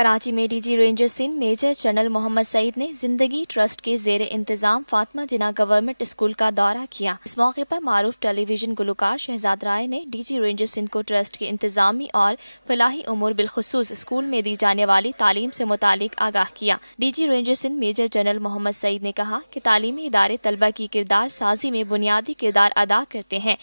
कराची में DG ranger Sindh major general Mohammad Saeed ने जिंदगी ट्रस्ट के जेर इंतजाम फातिमा जिन्ना गवर्नमेंट स्कूल का दौरा किया। इस मौके पर मारूफ टेलीविजन गुलकार शहजाद राय ने डीजी रेंजर सिंध को ट्रस्ट के इंतजामी और फलाही उमूर बिलखुसूस स्कूल में दी जाने वाली तालीम से मुतालिक आगाह किया। DG ranger Sindh major general Mohammad Saeed ने कहा कि तालीमी इदारे तलबा की किरदार साजी में बुनियादी किरदार अदा करते हैं।